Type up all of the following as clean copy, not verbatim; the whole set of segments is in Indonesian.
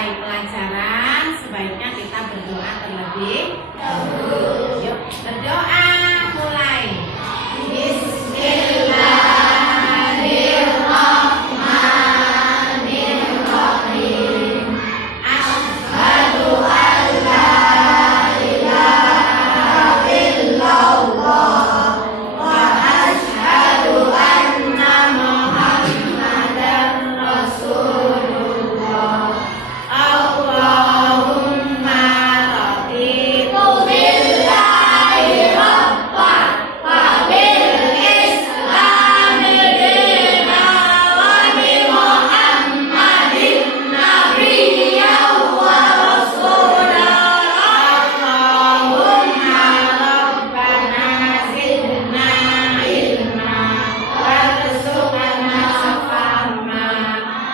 memulai pelajaran, sebaiknya kita berdoa terlebih dahulu. Yuk, berdoa mulai. Bismillahirrahmanirrahim. Asyhadu an la ilaha illallah wa asyhadu anna Muhammadan Rasulullah. Allahumma raditu billahi rabban wa bil islami dinan wa bi Muhammadin nabiyyan wa rasulan. Allahumma rabbana zidna ilma warzuqna fahma.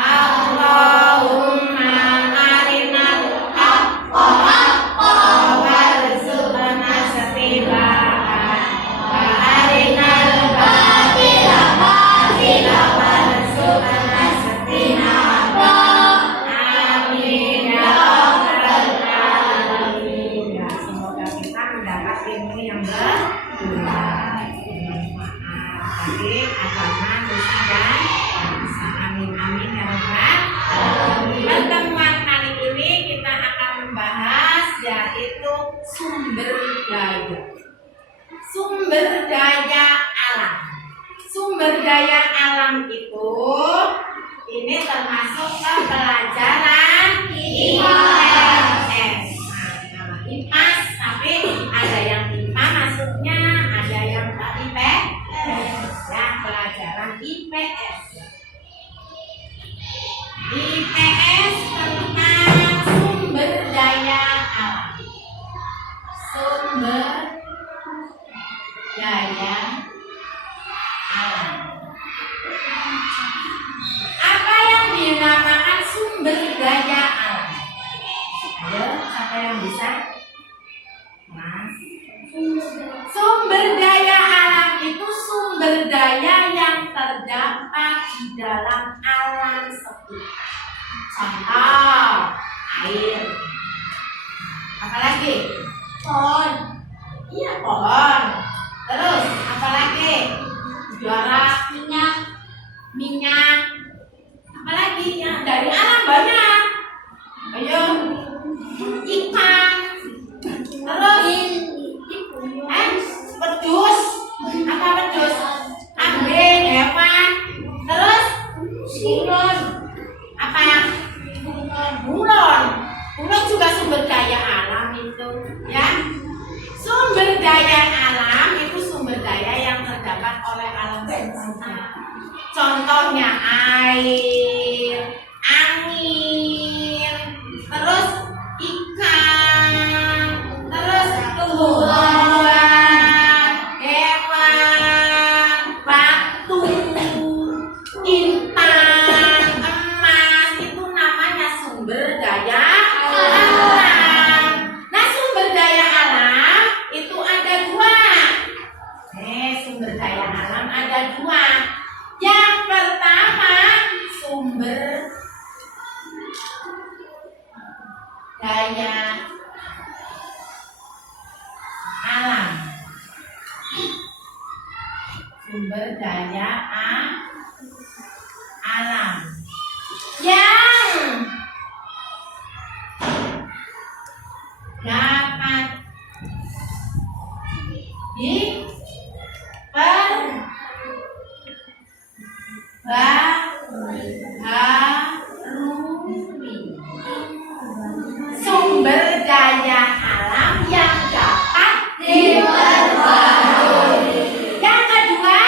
Allahumma arinal haqqa haqqan warzuqna ittiba'ah wa arinal batila batilan warzuqna ijtinabah. Amin ya rabbal alamin. Ya, semoga kita mendapat ilmu yang berguna, bermanfaat bagi agama, dosa dan bangsa. Amin amin ya rabbal alamin. Pertemuan kali ini kita akan membahas yaitu sumber daya. Sumber daya alam. Sumber daya alam itu ini termasuk ke pelajaran IPS. Nah, IPAS, tapi ada yang IPA masuknya, ada yang IPS. Ya, pelajaran IPS. IPS tentang sumber daya alam. Sumber daya alam. Apa yang dinamakan sumber daya alam? Ayo, siapa yang bisa? Mas. Sumber daya alam itu sumber daya yang terdapat di dalam alam sekitar. Contoh, air. Apalagi? Pohon. Iya, pohon. Terus, apalagi? Udara, minyak. Apalagi yang dari alam banyak. Ayo, ikan. Terus, pedus. Apa pedus? Kambing, hewan. Terus, bunglon. Apa? Bunglon. Bunglon juga sumber daya alam itu, ya. Sumber daya alam itu sumber daya yang terdapat oleh alam semesta. Contohnya air, angin, terus ikan, terus tumbuhan, hewan, batu, intan, emas, itu namanya sumber daya alam. Nah, sumber daya alam itu ada dua. Sumber daya alam ada dua. Yang pertama, sumber daya alam. Sumber daya alam yang dapat diperbaharui. Sumber daya alam yang dapat diperbaharui. Yang kedua,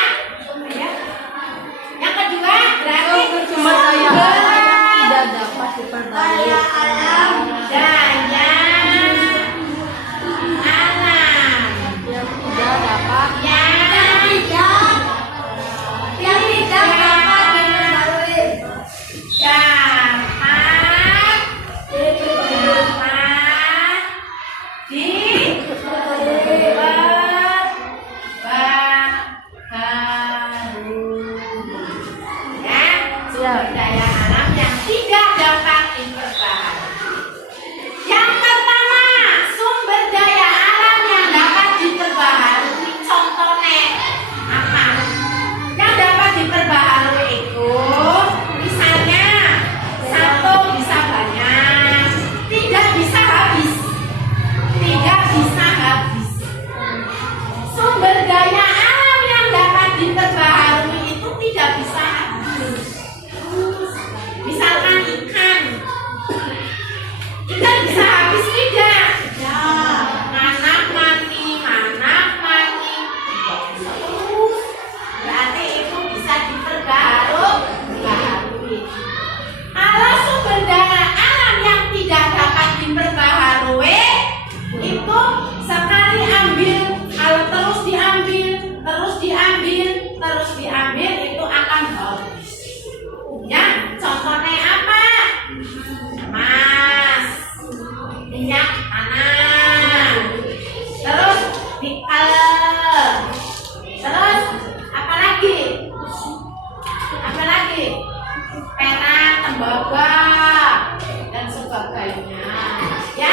banyak. Ya,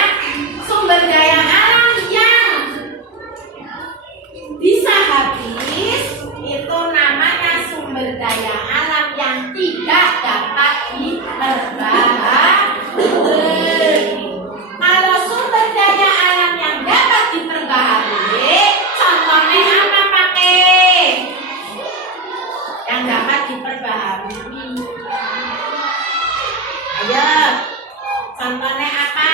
sumber daya alam yang bisa habis itu namanya sumber daya alam yang tidak dapat diperbaharui. Kalau sumber daya alam yang dapat diperbaharui, contohnya apa pakai? Yang dapat diperbaharui. Ayo, contohnya apa?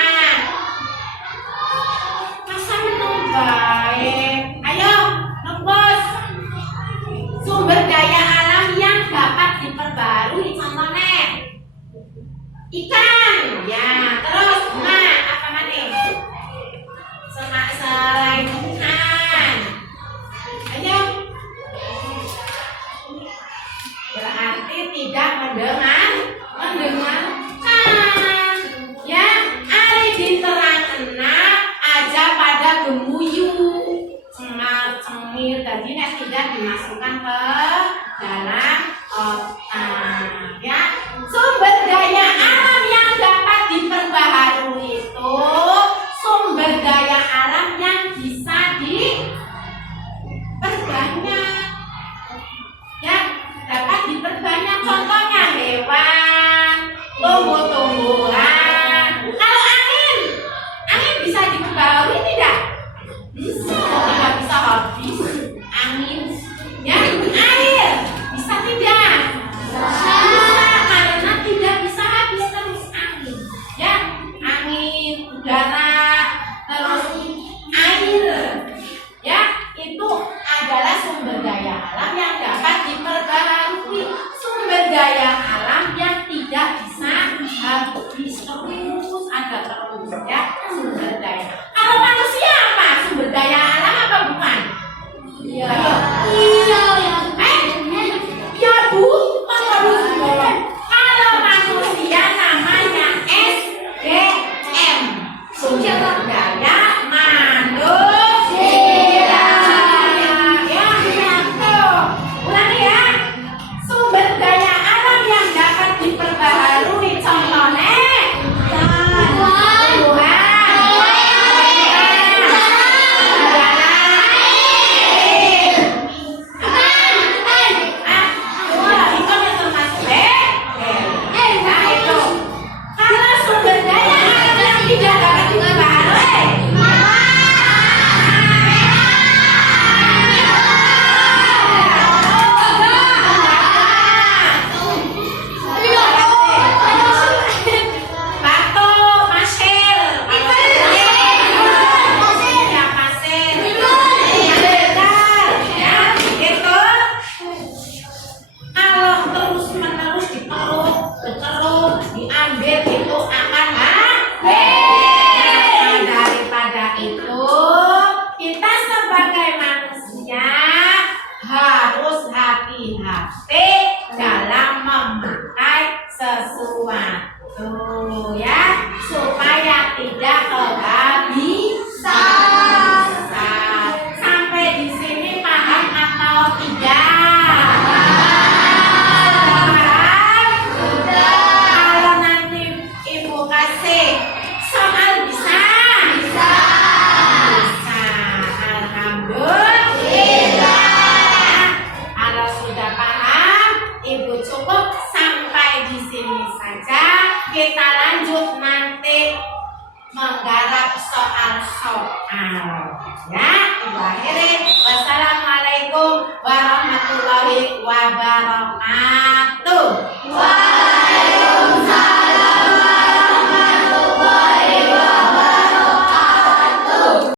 Masa menung baik. Ayo, ngebos. Sumber daya alam yang dapat diperbarui, contohnya ikan. Ya, terus bunga apa nih? Selain ikan. Ayo. Berarti tidak mendengarkan. Ya, ari diterangna aja pada gemuyu cengar-cengir, jadi tidak dimasukkan ke dalam otak. Ya, sumber daya alam yang dapat diperbaharui itu sumber daya alam yang bisa diperbanyak. Ya, dapat diperbanyak, contohnya hewan, tumbuh-tumbuhan. Kalau angin bisa diperbarui tidak? Bisa, tidak bisa habis angin. Ya, air bisa tidak? Bisa, karena tidak bisa habis terus angin. Ya, angin, udara, terus air. Ya, itu adalah sumber daya alam yang dapat diperbarui. Sumber daya alam yang tidak bisa habis terus ada terus, ya, sumber daya. Kalau manusia apa? Sumber daya alam apa bukan? Iya. Iya, ya. Ya Bu, kalau manusia namanya SDM. Sumber daya manusia. Ulangi ya. Sumber daya alam yang dapat diperbaharui, contohnya diambil itu akan habis. Daripada itu kita sebagai manusia harus hati-hati dalam memakai sesuatu, ya, supaya tidak kehabisan. Sampai di sini paham atau tidak? Soal bisa? Bisa. Alhamdulillah. Kalau sudah paham, Ibu cukup sampai di sini saja. Kita lanjut nanti menggarap soal-soal. Ya, Ibu akhiri. Wassalamualaikum warahmatullahi wabarakatuh.